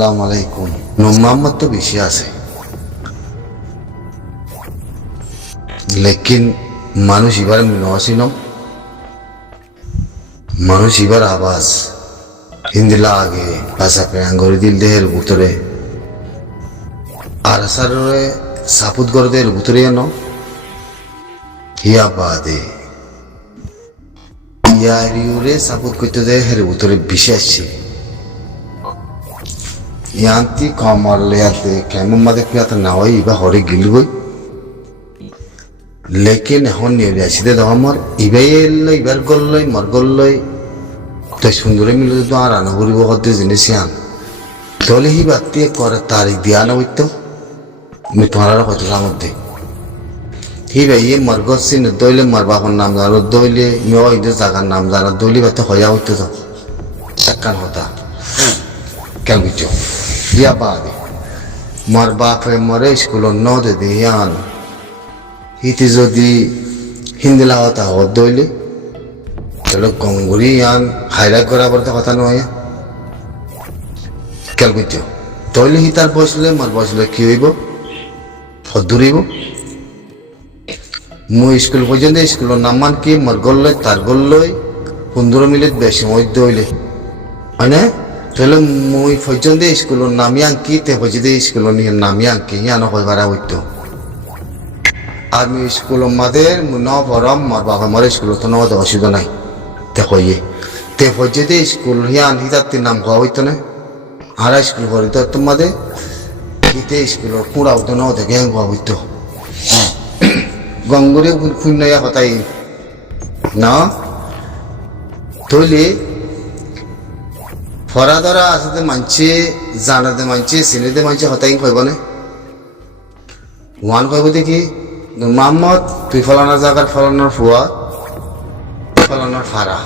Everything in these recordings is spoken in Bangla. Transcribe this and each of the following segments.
আসসালামু আলাইকুম। মোহাম্মদ তো বেশি আছে, লেকিন মানুষ এবার নসিন, মানুষ এবার আবাস হিন্দিলা আগে ভাষা প্রাঙ্গরি দিল দেহের ভিতরে আর সারে সাপুত করে দেহের ভিতরে ন হিয়া বাদে ইয়ারিউরে সাপুত করতে দেহের ভিতরে বেশি আসছে ইয়ান্তি কমর লেয়াতে কেমন মাদে পিয়াতে না হয় ইবা হরে গিলবই, লেকিন এখন নিয়ে আসিতে আমার ইবাই এলো ইবার গল্লই মর গল্লই তাই সুন্দরে মিলে তো আর আনা করিব করতে জিনিস আন তাহলে হি বাতিয়ে করে তারিখ দিয়া না হইতো আমি তোমার কত মধ্যে হি ভাই ইয়ে মরগত সিন দইলে মার বাবার নাম জানো দইলে মেয়ে ইদের জাগার নাম জানা দইলে বাতে হইয়া হইতো তো একখান হতা কেন বুঝছো দিয়া বাদে মার বাপে মরে স্কুল ন দে দিয়ান হিতি যদি হিন্দিলা হতা হত দইলে তাহলে গঙ্গুরি আন হাইরাক করা বলতে কথা নয় কেন বুঝছো তইলে হি তার বসলে মার বসলে কি হইব হদুরিব মুই স্কুল পর্যন্ত স্কুলের নাম মান কি মার গল্লই তার গল্লই 15 মিনিট বেশি সময় দইলে হয় না তাহলে মুই পর্যন্ত স্কুলের নামি আঁকি তে পর্যন্ত স্কুলের নামি আঁকি ইয়ানো হইবারা হইতো আমি স্কুলের মাদের ন বরম মার বাবা মার স্কুল তো নদ অসুবিধা নাই তে কইয়ে তে পর্যন্ত স্কুল হিয়ান হিতার নাম হওয়া হইতো না আর স্কুল করিত তোমাদের হিতে স্কুলের কুড়াও তো নদ গ্যাং হওয়া হইতো গঙ্গুরে খুঁজনাইয়া হতাই না তৈলে ফরাদরা আসতে মানছে জানাতে মানছে সিনেতে মানছে হতাই কইব না ওয়ান কইব দেখি মোহাম্মদ তুই ফলানোর জায়গার ফলানোর ফুয়া ফলানোর ফারা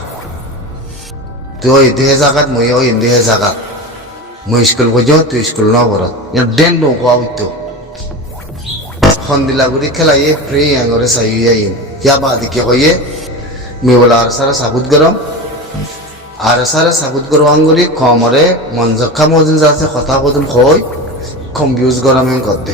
তুই ওই দেহে জাগাত মই ওই দেহে জাগাত মই স্কুল বুঝ তুই স্কুল ন বরত ডেন নোকোয়া হইতো খন্দিলাগুড়ি খেলাইয়ে ফ্রি আঙরে চাইয়ে ইয়া বাদি কে হইয়ে মি বলা আর সারা সাবুত গরম আর সারা সাবুত গরম আঙ্গুরি কমরে মনজক্ষা মজিন যাচ্ছে কথা কদম হই কম্পিউজ গরমে করতে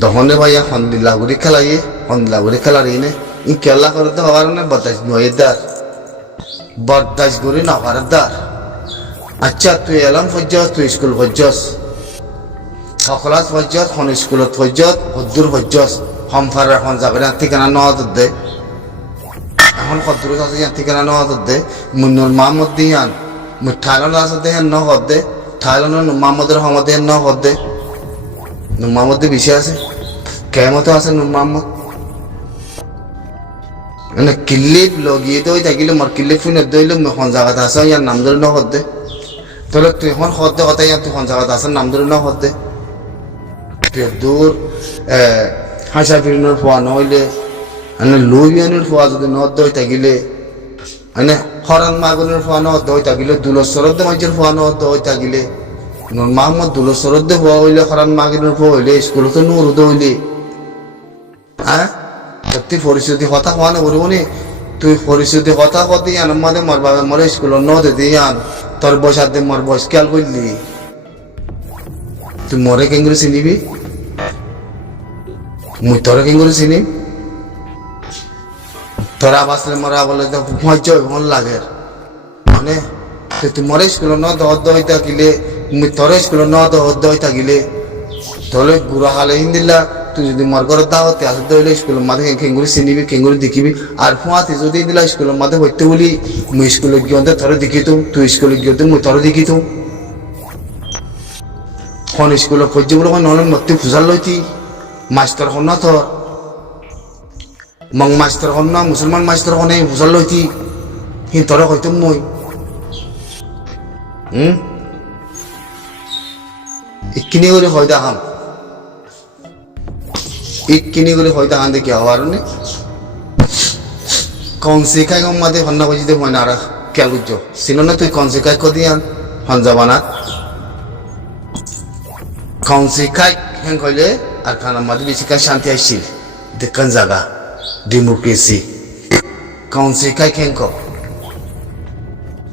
দহনে ভাইয়া খন্দিলাগুড়ি খেলাইয়ে খন্দিলাগুড়ি খেলার ইনে ই খেলা করতে হওয়ার না বদাস নয় দার বদাস করি না হওয়ার দার আচ্ছা তুই এলাম ফজ্জস তুই স্কুল ফজ্জস সকলাত ফজ্জত খন স্কুলত ফজ্জত হদ্দুর ফজ্জস হমফার এখন যাবে না ঠিকানা নদ দে এখন হদ্দুর আছে ঠিকানা নদ দে মুন্নুর মাহমুদ দিয়ান মুই থাইল্যান্ড আছে দেহেন ন হদ দে থাইল্যান্ড মাহমুদের হমদ দেহেন ন হদ দে মাহমুদ বেশি আছে কেমতো আছে নুর মাহমুদ মানে কিল্লিপ লগিয়ে দই থাকিলে মোর কিল্লিপ ফিনে দইলে এখন জায়গাত আছে ইয়ার নাম ধরে ন হদ দে তাহলে তুই এখন হদ দে কথা ইয়ার তুই এখন জায়গাত আছে নাম ধরে ন হদ দে দূর হাসা ফিরিনোর ফোয়া নহলে মানে লুইয়ানোর ফোয়া যদি ন দই থাকিলে মানে হরান মাগুনের ফোয়া ন দই থাকিলে দুলসরদ মাঝের ফোয়া ন দই থাকিলে নুর মাহমুদ দুলসরদ ফোয়া হইলে হরান মাগুনের ফোয়া হইলে স্কুলত নুর হইলে হ্যাঁ তুই পরিস্থিতি কথা হওয়া না বলবো নি তুই পরিস্থিতি কথা কত আন মাদে মর বাবা মরে স্কুল ন দে আন তোর বসার দে মর বয়স খেয়াল করলি তুই মরে কেঙ্গুরি চিনিবি মুই তোরা কেঙ্গুরি চিনি তোরা বাসলে মরা বলে তো মজা মন লাগে মানে তুই মরে স্কুল ন দহদ্দ হয়ে থাকিলে মুই তোর স্কুল ন দহদ্দ হয়ে থাকিলে তাহলে গুড়া হালে হিন্দিলা তুই যদি মর ঘর দাওয়াতে আসতে হইলে স্কুলের মাঝে কেঙ্গুরি চিনিবি কেঙ্গুরি দেখিবি আর ফুয়াতে যদি দিলা স্কুলের মাঝে হইতে বলি মুই স্কুলে গিয়ে তোরে দেখিতুম তুই স্কুলে গিয়ে মুই তোরে দেখিতুম খন স্কুলে পর্যন্ত বলে নহলে মতি ফুজাল লইতি মাস্টার হন না তোর মং মাস্টার হন না মুসলমান মাস্টার হনে ফুজাল লইতি হি তোরে হইতুম মই ইকিনি করে হয় দেখাম ইকিনি করে হয় দেখান দেখি হওয়ার নে কন শিখাই গম মাদে হন্না বুঝিতে হয় না আর খেয়াল বুঝছো চিনো না তুই কন শিখাই কদিয়ান হন যাবানা কন শিখাই হেন কইলে আর খানা মাদে বেশি কাজ শান্তি আসছিল দেখান জায়গা ডেমোক্রেসি কন শিখাই খেন ক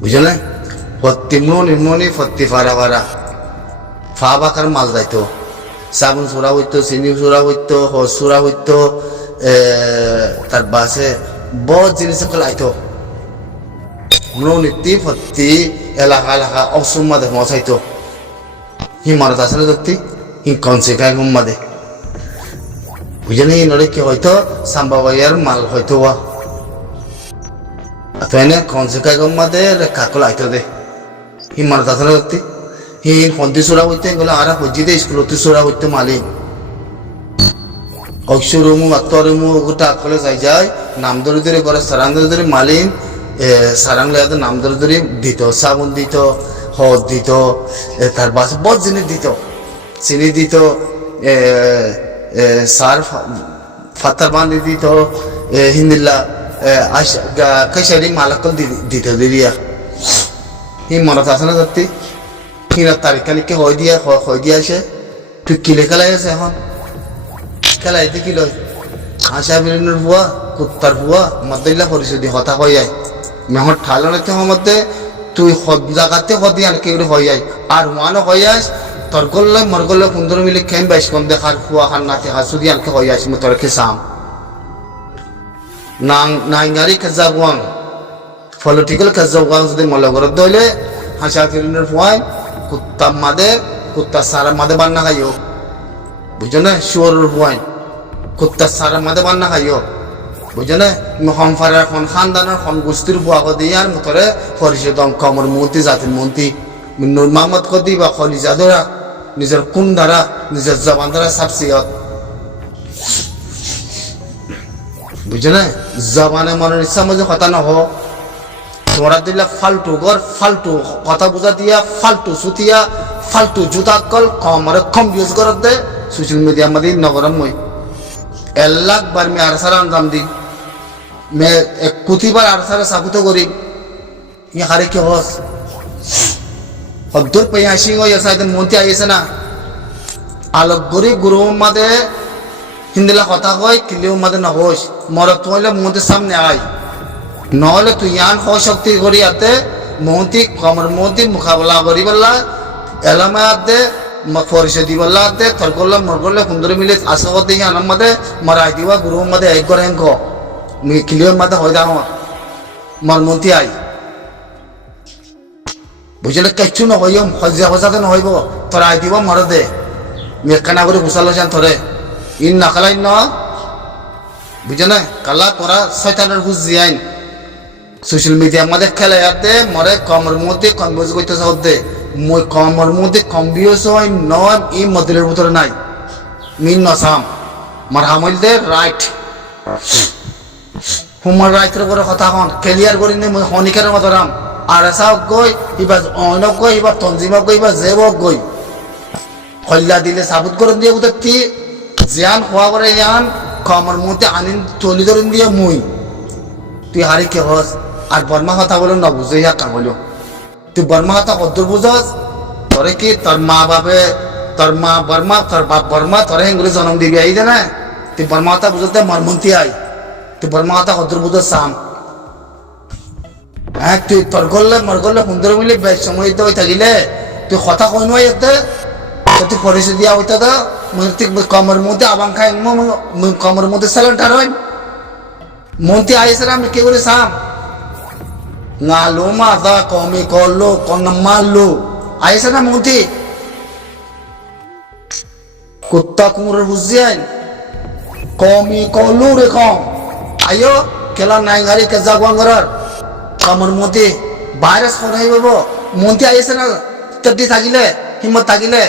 বুঝলে ফত্তি মনি ফত্তি ফারা ফারা ফা বাকার মাল যাইতো সাবুন সুরা হইতো চিনি সুরা হইতো হস সুরা হইতো তার বাসে বহুত জিনিস সকল আইতো মনিতি ফত্তি এলাকা এলাকা অসুম্মাদে মশাইতো হি মারত আসলে ধরতি হি কনসে খায় গুম্মাদে বুঝলেন নড়ে কি হয়তো সাম্বাবাইয়ার মাল হয়তো ওয়া তাইনে কনসে খায় গুম্মাদে কাকল আইতো দে হি মারত আসলে ধরতি হি ফন্তি সুরা হইতে গেলে আর হজ্জিতে স্কুলতে সুরা হইতে মালি অক্ষরমু আত্মরমু গোটা আকলে যাই যায় নাম ধরে ধরে করে সারাং ধরে ধরে মালিন সারাং লেয়াতে নাম ধরে ধরে দিত সাবুন দিত হদ দিত তার বাস বহুত জিনিস দিত চিনি দিত সার ফাতার বান্ধি দিত হিন্দিল্লা কাইসারি মালাকল দিত দিলিয়া হি মনত আছে না সত্যি কিনা তারিখ কালিকে হয় দিয়া আসে তুই কিলে খেলাই আছে এখন খেলাইতে কি লয় হাঁসা বিরিনের ভুয়া কুত্তার ভুয়া মদ্দিল্লা পরিষদি হতা হয়ে যায় মেহর ঠালানোতে মধ্যে তুই জায়গাতে হদি আর কেউ হয়ে যায় আর ওয়ানও হয়ে যাস তোর গল্লে মর গল্লে 15 মিনিট খেন 22 কম দেখার ফুয়া খান নাতে হাসুদি আনকে হয়ে যাস তোর খেসাম নাইঙ্গারি কাজাবওয়াং পলিটিক্যাল কাজাবওয়াং যদি মলগরত দইলে হাঁসা বিরিনের ভুয়ায় কুত্তা মাদে কুত্তা সারা মাদে বান্না খাইও বুঝো না শুয়োরের ভুয়ায় কুত্তা সারা মাদে বান্না খাইও বুঝো না খন ফারার খন খানদানের খন গোষ্ঠীর ভুয়া দিয়ে আর মতরে পরিষদ কমর মন্ত্রী জাতির মন্ত্রী নূর মোহাম্মদ কদি বা খলিজা ধরা নিজের কোন দ্বারা নিজের জবান দ্বারা সাবসিয়ত বুঝো না জবানে মনের ইচ্ছা মধ্যে কথা না হো তোমরা দিলে ফালতু গর ফালতু কথা বুঝা দিয়া ফালতু সুতিয়া ফালতু জুতা কল কমরে কম ইউজ করত দে সোশ্যাল মিডিয়া মধ্যে নগরম মই এলাক বার মে আর সারা আঞ্জাম দি মে এক কুতিবার আর সারা সাকুত করি ই হারে কি হস হদ্দুর পয়াসি হই সাইদ মন্তি আইছে না আলোক গরি গুরু মাদে হিন্দিলা কথা কই কিলিও মাদে না হস মরত হইলে মন্তি সামনে আয় নহলে তুই ইয়ান শক্তি করি আতে মন্তি কমর মন্তি মোকাবেলা করি বললা এলামাতে পরিষদি বললা আতে তোর করলে মর করলে 15 মিনিট আসা করতে ইয়ান মাদে মরাই দিবা গুরু মাদে এক করে হেঙ্ক কিলিও মাদে হই দাও মর মন্তি আই বুঝলে কিচ্ছু নহইম হজা হজাতে নহইব তোর আই দিব মর দে মেকানা করে ঘুষালো যান তোরে ইন নাকালাই ন বুঝে না কালা তোরা শয়তানের হুজ জিয়াইন সোশ্যাল মিডিয়া মধ্যে খেলে যাতে মরে কমর মধ্যে কনভিউজ করতে চাওতে মই কমর মধ্যে কনভিউজ হয় নয় ই মদিলের ভিতরে নাই মিন নসাম মার হামল দে রাইট হুমার রাইটের উপরে কথা হন ক্লিয়ার করি নে মই হনিকার মত রাম আর সাহ গই ইবা অনক গই ইবা তনজিমক গই ইবা জেবক গই হল্লা দিলে সাবুত করে দিয়ে বুতে তি জিয়ান খোয়া করে ইয়ান কমর মধ্যে আনিন চলি ধরেন দিয়ে মুই তুই হারি কে হস আর বর্মা কথা বলো না বুঝে ইয়া কাম হলো তুই বর্মা কথা কদ্দুর বুঝস তোরে কি তোর মা বাপে তোর মা বর্মা তোর বাপ বর্মা তোরে হেঙ্গুলি জন্ম দিবি আই দে না তুই বর্মা কথা বুঝতে মরমন্তি আই তুই বর্মা কথা কদ্দুর বুঝস সাম হ্যাঁ তুই তোর গল্লে মর গল্লে 15 মিনিট বেশ সময় দিতে হয়ে থাকিলে তুই কথা কই নয় এতে তুই পরিচয় দিয়া হইতে দা মন্ত্রী কমর মধ্যে আবাং খাই কমর মধ্যে স্যালেন্টার হয় মন্ত্রী আইসে আমি কে করে সাম নালো মাথা কমে করলো কন মারলো আইসে না মন্ত্রী কুত্তা কুমড়ের বুঝিয়েন কমি করলো রে কম আয়ো খেলা নাই গাড়ি কে জাগওয়াঙ্গরার কমর মধ্যে ভাইরাস করাই বাবু মন্ত্রী আইসে না তদ্দি থাকিলে হিম্মত থাকিলে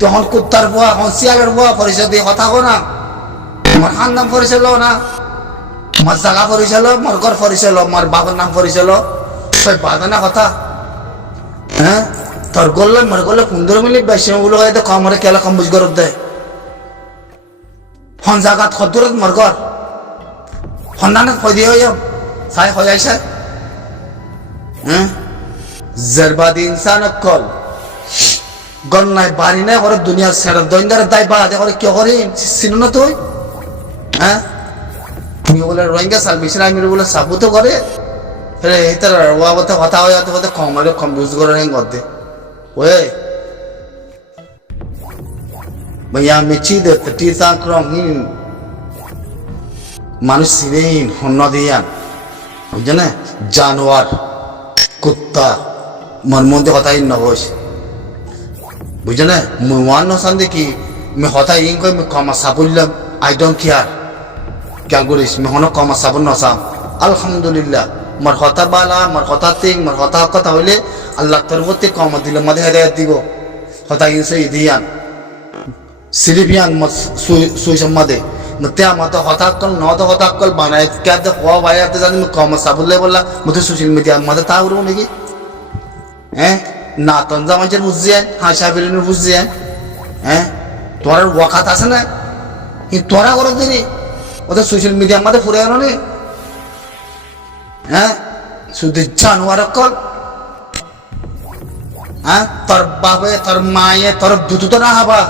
তখন কুত্তার বুয়া হনসিয়ারের বুয়া পরিচয় দিয়ে কথা কো না আমার হান নাম পরিচয় লো না আমার জায়গা পরিচয় লো মোর ঘর পরিচয় লো আমার বাবার নাম পরিচয় লো সব বাধা না কথা হ্যাঁ তোর গল্লে মোর গল্লে 15 মিনিট বেশি বলে হয় কমরে কেলা কম বুঝ গরব দেয় হন জায়গাত খদ্দুরত মোর ঘর হন্নানত ফদি হইম সাই হয়ে আইসা হ্যাঁ জরবাদি ইনসান কল গন্নায় বাড়ি নাই করে দুনিয়া ছেড়ে দৈন্দারে দায় বাড়াতে করে কি করে চিনো না তুই হ্যাঁ তুমি বলে রোহিঙ্গা সালভেশন আর্মির বলে সাবুত করে ফেরে এটার ওয়া বলতে কথা হয় তো বলতে কমারে কম ইউজ করে হেন করতে ওয়ে ভাইয়া মেচি দে টি সাক্রম হিন মানুষ সিনেন হন্য দিয়ান বুঝছো না জানোয়ার কুত্তা মন মধ্যে কথা ইন নবস বুঝছো না মুই ওয়ান নসান দেখি মে কথা ইন কই মে কমা সাবুল্লাম আই ডোন্ট কেয়ার কেয়ার করিস মে হন কমা সাবুন নসাম আলহামদুলিল্লাহ মোর কথা বালা মোর কথা তিং মোর কথা হইলে আল্লাহ তোর প্রতি কমা দিলে মধ্যে হেদায়ত দিব কথা ইনসে ইদিয়ান সিলিপিয়ান সুই সম্মাদে মতে আমাদের হতাকল নদ হতাকল বানায় কেদে হওয়া বাইরে জানি কমা সাবুল্লে বললা মতে সোশ্যাল মিডিয়া মধ্যে তা উড়বো নাকি হ্যাঁ না তঞ্জা মানুষের বুঝছি হাসা ফিরিনের বুঝছি হ্যাঁ তোর ওয়াকাত আছে না তোরা করে দিনি ওদের সোশ্যাল মিডিয়ার মধ্যে ফুরে আনো নি হ্যাঁ শুধু জানোয়ার কল হ্যাঁ তোর বাপে তোর মায়ে তোর দুটো তো না হবা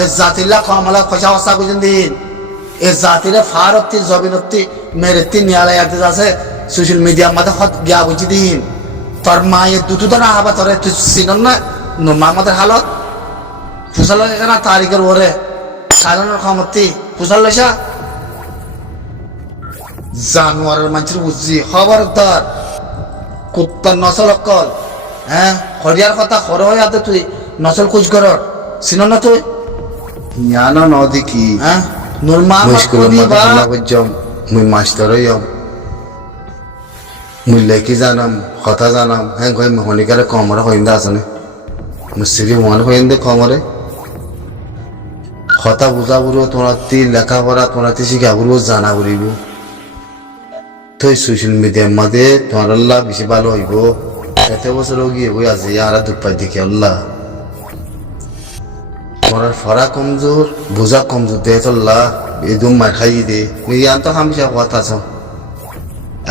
এ জাতিলা কমলা খসা খসা বুঝেন দিন এ জাতিরে ফারত্তি জবিনত্তি মেরেত্তি নিয়ালাই আনতে আছে সোশ্যাল মিডিয়ার মধ্যে হত গিয়া বুঝি দিন তোর মায়ের দুটো তো না হবা তোর তুই চিনন না নোমা আমাদের হালত ফুসাল না তারিখের ওরে কারণের ক্ষমতি ফুসাল লেসা জানোয়ারের মানুষের বুঝছি খবরদার কুত্তার নসল অকল হ্যাঁ হরিয়ার কথা হর হয়ে আছে তুই নসল কুচ কর চিন না তুই জানো নদী কি হ্যাঁ নুরমা মুশকিল মধ্যে হামলা করছম মুই মাস্টার হইম মুই লেখি জানাম কথা জানাম হ্যাঁ কই মহনিকারে কমরে হইন্দা আসনে মুসিরি মন হইন্দে কমরে কথা বুঝা বুড়ো তোরা তি লেখাপড়া তোরা তি শিখা বুড়ো জানা বুড়িব তো সোশ্যাল মিডিয়ার মধ্যে তোমার আল্লাহ বেশি ভালো হইব এত বছর গিয়ে বই আছে আর দুপাই দেখে আল্লাহ তোমার ফরা কমজোর বোঝা কমজোর দে তোল্লা এদম মার খাই দে মিয়ান তো হামশা কথা আছো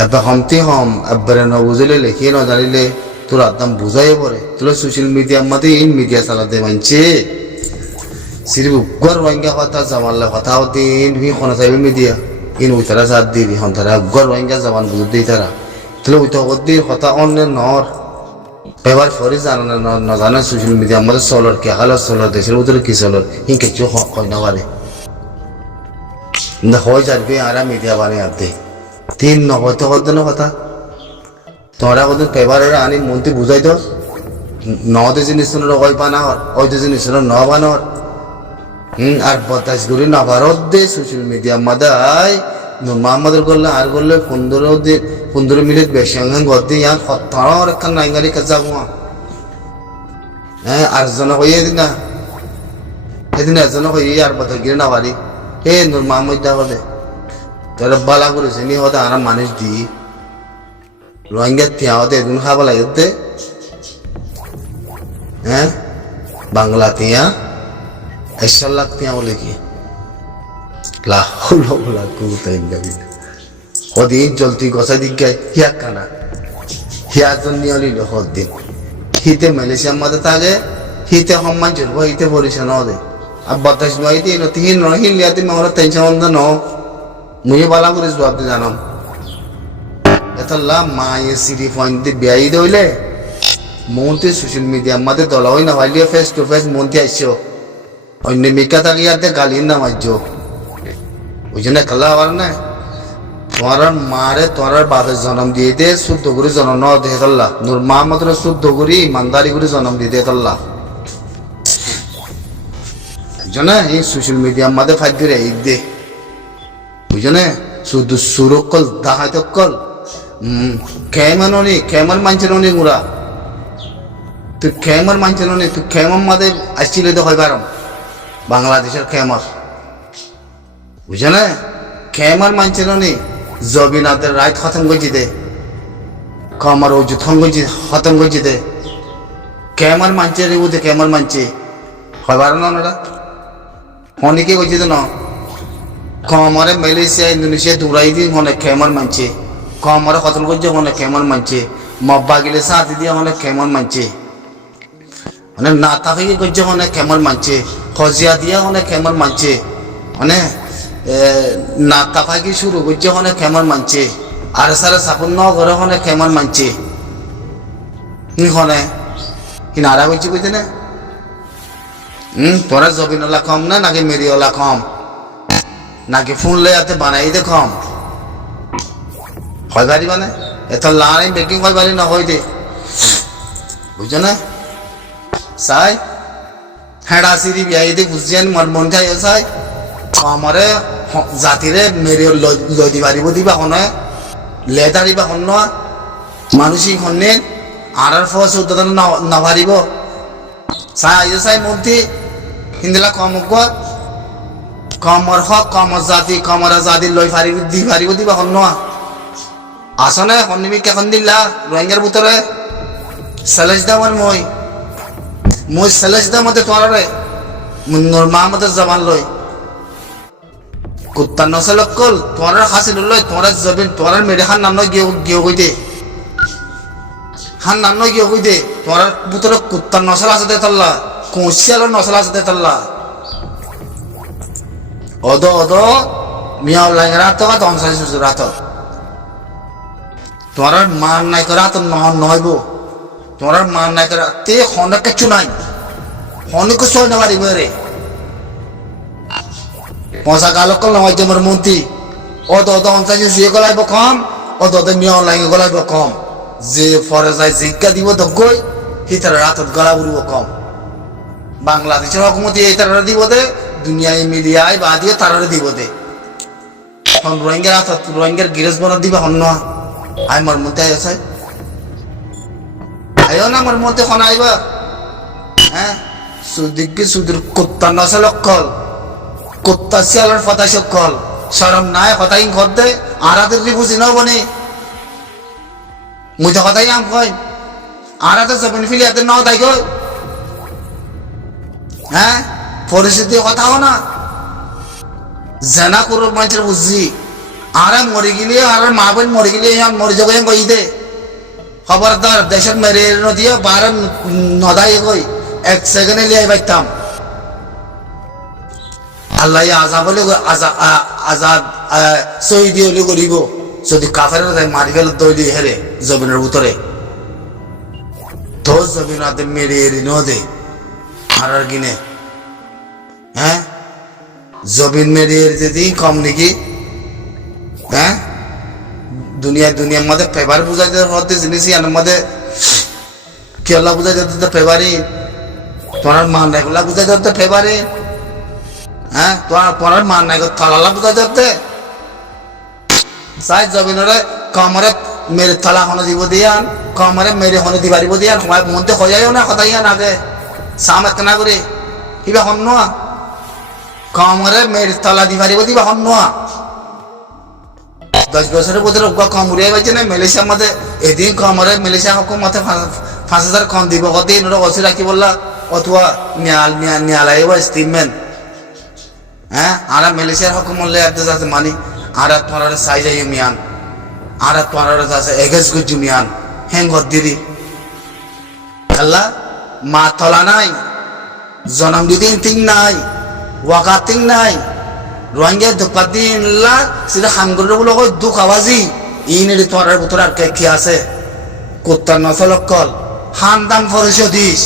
এবার হমতি হম এবারে ন বুঝলে লেখিয়ে ন জানিলে তোর একদম বুঝাই পড়ে তোর সোশ্যাল মিডিয়ার মধ্যে ইন মিডিয়া চালাতে মানছে সিরিফ উগ্র রোহিঙ্গা কথা জামাল্লা কথা হতে ইন হি খনা চাইবে মিডিয়া ইন উইতারা সাথ দিবি হন তারা উগ্র রোহিঙ্গা জামান বুঝতে দিই তারা তাহলে উইতা কদ্দির কথা অন্য নর এবার ফরি জানো না জানে সোশ্যাল মিডিয়া আমাদের চলর কে হালো চলর দেশের ভিতরে কি চলর হিং কিছু কয় না পারে না হয় যাবে আর মিডিয়া বানিয়ে আনতে তিন নবতে কত না কথা তোমরা কত পেপারের আনি মন্ত্রী বুঝাই দোস নদে জিনিস ওই বানাওয়ার ওই জিনিস ন বানাওয়ার আর বতাস করি নবারত দে সোশ্যাল মিডিয়া মাদায় মোহাম্মদের করলে আর করলে 15 মিনিট বেশি গতি ইয়ার সত্তর একটা নাইঙ্গারি কাজা হ্যাঁ আর জন হয়ে না সেদিন এজন হয়ে আর বতাস গিয়ে না পারি হে নূর মোহাম্মদ দা বলে তোরা বালা করেছে নি হতে আর মানুষ দি রোহিঙ্গা তিয়া হতে এদিন খাবা লাগে হ্যাঁ বাংলা তিয়া 1 লাখ তিয়া বলে কি লাহুলা কুতাই গাবি হদিন জলতি গসা দিক গায় হিয়া কানা হিয়া জন নিয়লি হদিন হিতে মালয়েশিয়া মধ্যে থাকে হিতে সম্মান চলবো হিতে পরিশন হদে আর বাতাস নয় দিন তিন রহিল ইয়াতে মেহরা টেনশন ন মুই বালা করে জবাব দি জানাম এতলা মায়ে সিরি পয়েন্ট বিয়াই দইলে মন্ত্রী সোশ্যাল মিডিয়ার মধ্যে দলা হই না হইলে ফেস টু ফেস মন্ত্রী আইসো অন্য মিকা তাকিয়াতে গালি না মারছো ওই জন্য খেলা আবার না তোমার মারে তোমার বাপের জন্ম দিয়ে দে শুদ্ধ করে জন্ম ন দিয়ে তল্লা নূর মোহাম্মদের শুদ্ধ করে ইমানদারি করে জন্ম দিয়ে দিয়ে তল্লা বুঝছো এই সোশ্যাল মিডিয়ার মধ্যে ফাইট করে এই দে বুঝছো না শুধু সুরকল দাহাতকল কেমন মানছে নি গুড়া তুই কেমন মানছে নি তুই কেমন মাদে আসছিলে তো হয় পারম বাংলাদেশের কেমর বুঝছো না কেমন মানছে নি জবিনাথের রায় খতম করছি দে কমর ওজু খতম করছি দে কেমন মানছে রে উদে কেমন মানছে হয় পারো না ওনারা অনেকে কইছে তো না কমরে মালয়েশিয়া ইন্দোনেশিয়া দৌড়াই দিন অনেক কেমন মানছে কমরে কতল করছে অনেক কেমন মানছে মব্বা গেলে সাথে দিয়ে অনেক কেমন মানছে মানে না তাকে করছে অনেক কেমন মানছে খজিয়া দিয়ে অনেক কেমন মানছে মানে না তাকাকি শুরু করছে অনেক কেমন মানছে আর সারা সাপুন ন ঘরে হনে কেমন মানছে নি হনে কি নারা কইছি কইতে না তোরা জবিনওয়ালা কম না নাকি মেরিওয়ালা কম নাকি ফোন লে আতে বানাই দে কম হয় বাড়ি মানে এত লাইন বেকিং হয় বাড়ি না হয় দে বুঝছো না সাই হেডা সিরি বিয়াই দে বুঝছেন মন মন খাই সাই আমারে জাতিরে মেরে লই দিবারিব দিবা হনে লে দাঁড়িবা হন মানুষই হন্নে আর ফস উদ্বোধন নভারিব সাই আইজ সাই মন্ত্রী হিন্দিলা কম কমর হক কমর জাতি লই ফারিব দি ফারিব দিবা হন আসনে হন্নিবি কেখন দিলা রোহিঙ্গার ভিতরে সেলেজ দামর মই সেলেজ দাম মতে তোরারে মুন্নর মা মতে জবান লই কুত্তা নসলক কল তোরার হাসিল লই তোরা জবিন তোরার মেরে হান নাম গিয়ে হইতে হান নাম গিয়ে হইতে তোরার ভিতরে কুত্তার নসল আছে দে তাল্লা কুশিয়ালোর নসল আছে দে তাল্লা অদ মিয়া লাইরা তো কা তমসাই সুসুরা তো তোরার মান নাই করা তো নইব তোরার মান নাই করা তে হনে কিছু নাই হনে কিছু না বাড়ি রে পয়সা গালক কল নয় তোমার মন্ত্রী অদ অনসাই সুয়ে গলাইব কম অদ মিয়া লাইন গলাইব কম যে ফরজাই জিজ্ঞা দিব তো গই হিতার রাতত গলা উড়িব কম বাংলাদেশের হকুমতি এই তারা দিব দে দুনিয়ায় মিডিয়ায় বা দিয়ে তারা দিব দে এখন রোহিঙ্গার হাতত রোহিঙ্গার গিরেজ বনা দিবা হন না আই মোর মধ্যে আইসাই আইও না মোর মধ্যে খন আইবা হ্যাঁ সুদিকে সুদূর কুত্তা নসল কল কুত্তা শিয়ালের ফতা সকল শরম নাই হতাই ঘর দে আরাদের বুঝি না বনে মুই তো হতাই আম কই আরাতে জমিন ফিলিয়াতে নাও তাই কই হ্যাঁ পরিস্থিতি কথা হো না জানা করো মানুষের বুঝছি আর মরে গেলে আর মা বোন মরে গেলে মরে যাবো কই দে খবরদার দেশের মেরে নদিয়ে বার নদাই কই এক সেকেন্ডে লিয়ে পাইতাম আল্লাহ আজাব হলে আজাদ শহীদ হলে করিব যদি কাফের মারি ফেল তৈরি হেরে জমিনের ভিতরে তো জমিন হাতে মেরে নদে আর কিনে হ্যাঁ জমিন মেরে যদি কম নাকি হ্যাঁ দুনিয়ার মধ্যে ফেভার বুঝাই হতে জিনিস এর মধ্যে কেলা বুঝাই যেতে ফেভারি তোমার মান এগুলা বুঝাই যেতে ফেভারি হ্যাঁ তোমার মান নাই তলালা বুঝাই যেতে সাই জমিনরে কমরে মেরে তলা হনে দিব দিয়ান কমরে মেরে হনে দিবারিব দিয়ান সময় মনতে হইয়াও না কথাইয়ান আগে সাম একনা করে কিবা হন নোয়া কমরে মেরে তলা দিবারিব দিবা হন নোয়া 10 বছরের ভিতরে কম উড়িয়ে পাইছে না মালয়েশিয়ার মধ্যে এদিন কমরে মালয়েশিয়া হুকুমতে 5,000 কম দিব কদিন ওরা বসে রাখি বললা অথবা নিয়ালায় বা স্টিমম্যান হ্যাঁ আর মালয়েশিয়ার হুকুম মূল্যে যাতে মানি আর তোমার সাই যাই মিয়ান আর তোমার যাচ্ছে এগেজ গুজু মিয়ান হ্যাং দিদি আল্লাহ মা তলা নাই জনম দিদিন তিন নাই ওয়াকা তিন নাই রোহিঙ্গা দুপাদিন লা সেটা হামগুলো বলো দুঃখ আওয়াজি ইনে তোমার ভিতরে আর কে কি আছে কুত্তার নসলক কল হান দাম ফরস দিস